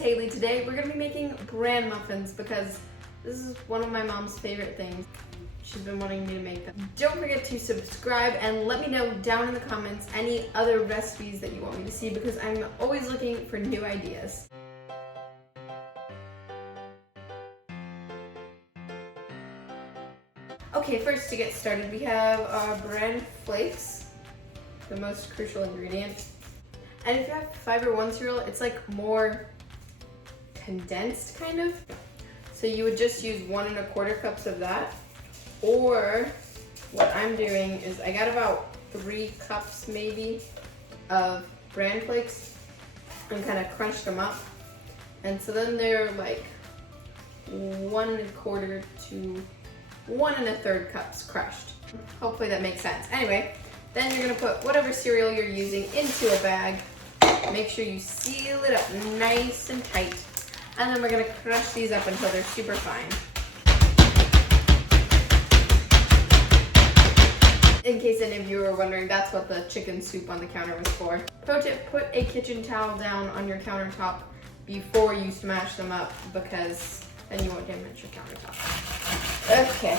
Hailey. Today we're going to be making Bran Muffins because this is one of my mom's favorite things. She's been wanting me to make them. Don't forget to subscribe and let me know down in the comments any other recipes that you want me to see because I'm always looking for new ideas. Okay, first to get started we have our Bran Flakes, the most crucial ingredient. And if you have Fiber One cereal, it's like more condensed kind of. So you would just use 1 1/4 cups of that. Or what I'm doing is I got about 3 cups maybe of Bran Flakes and kind of crunch them up. And so then they're like 1 1/4 to 1 1/3 cups crushed. Hopefully that makes sense. Anyway, then you're gonna put whatever cereal you're using into a bag. Make sure you seal it up nice and tight. And then we're gonna crush these up until they're super fine. In case any of you were wondering, that's what the chicken soup on the counter was for. Pro tip, put a kitchen towel down on your countertop before you smash them up because then you won't damage your countertop. Okay.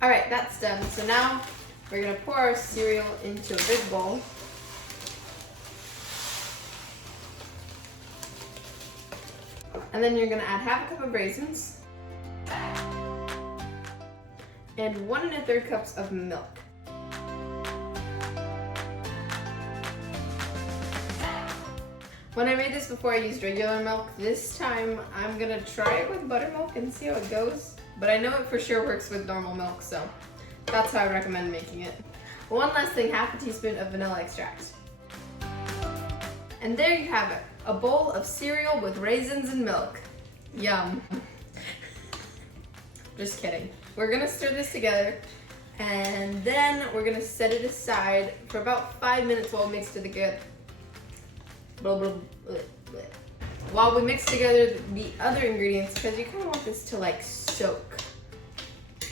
All right, that's done. So now we're gonna pour our cereal into a big bowl. And then you're gonna add 1/2 cup of raisins and 1 1/3 cups of milk. When I made this before, I used regular milk. This time, I'm gonna try it with buttermilk and see how it goes. But I know it for sure works with normal milk, so that's how I recommend making it. One last thing, 1/2 teaspoon of vanilla extract. And there you have it, a bowl of cereal with raisins and milk. Yum. Just kidding. We're gonna stir this together and then we're gonna set it aside for about 5 minutes while we mix it together. While we mix together the other ingredients, because you kind of want this to like soak.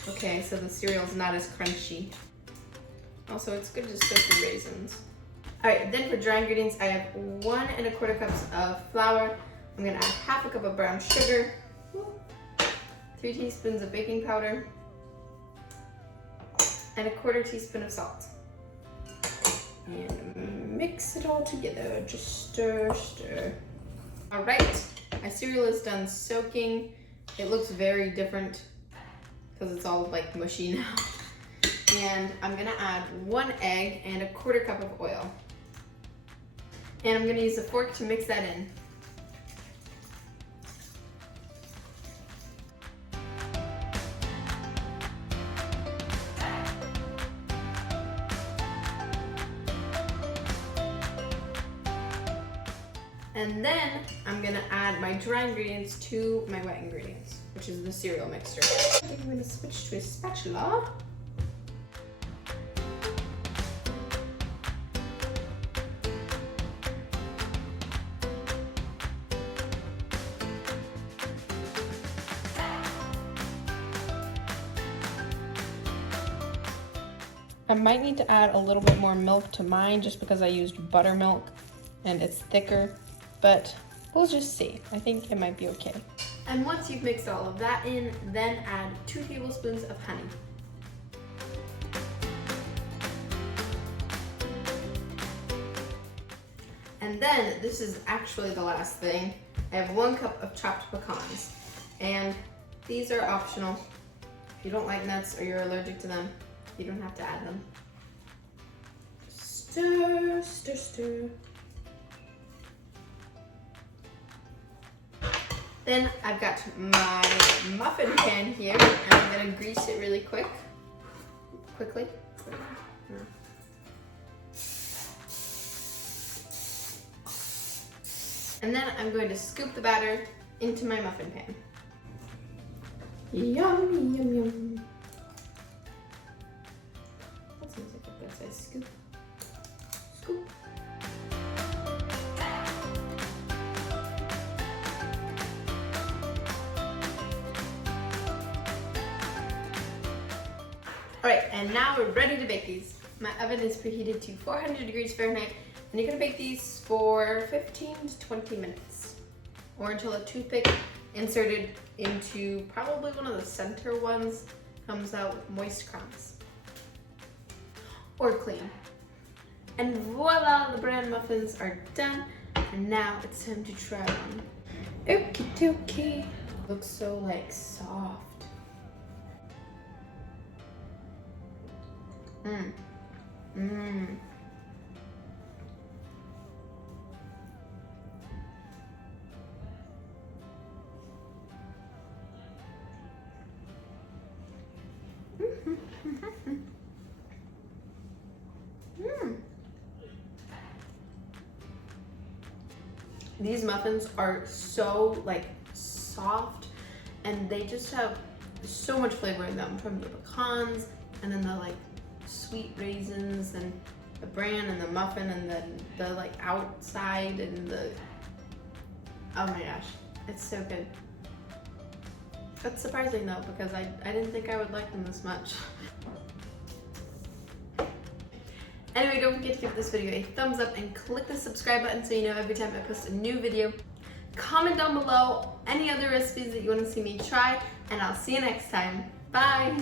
Okay, so the cereal's not as crunchy. Also, it's good to soak the raisins. All right, then for dry ingredients, I have 1 1/4 cups of flour. I'm gonna add 1/2 cup of brown sugar, 3 teaspoons of baking powder, and 1/4 teaspoon of salt. And mix it all together, just stir, stir. All right, my cereal is done soaking. It looks very different because it's all like mushy now. And I'm gonna add 1 egg and 1/4 cup of oil. And I'm gonna use a fork to mix that in. And then I'm gonna add my dry ingredients to my wet ingredients, which is the cereal mixture. I think I'm gonna switch to a spatula. I might need to add a little bit more milk to mine just because I used buttermilk and it's thicker, but we'll just see. I think it might be okay. And once you've mixed all of that in, then add 2 tablespoons of honey. And then, this is actually the last thing, I have 1 cup of chopped pecans. And these are optional. If you don't like nuts or you're allergic to them, you don't have to add them. Stir, stir, stir. Then I've got my muffin pan here, and I'm gonna grease it really quickly. No. And then I'm going to scoop the batter into my muffin pan. Yum, yum, yum. That seems like a good size scoop. Scoop. All right, and now we're ready to bake these. My oven is preheated to 400 degrees Fahrenheit And you're gonna bake these for 15 to 20 minutes, or until a toothpick inserted into probably one of the center ones comes out with moist crumbs. Or clean. And voila, the bran muffins are done. And now it's time to try one. Okie dokie. Looks so like soft. Mmm. Mmm. These muffins are so like soft, and they just have so much flavor in them, from the pecans and then the like sweet raisins and the bran and the muffin and then the like outside and the, oh my gosh, it's so good. That's surprising though, because I didn't think I would like them this much. Anyway, don't forget to give this video a thumbs up and click the subscribe button so you know every time I post a new video. Comment down below any other recipes that you want to see me try, and I'll see you next time. Bye!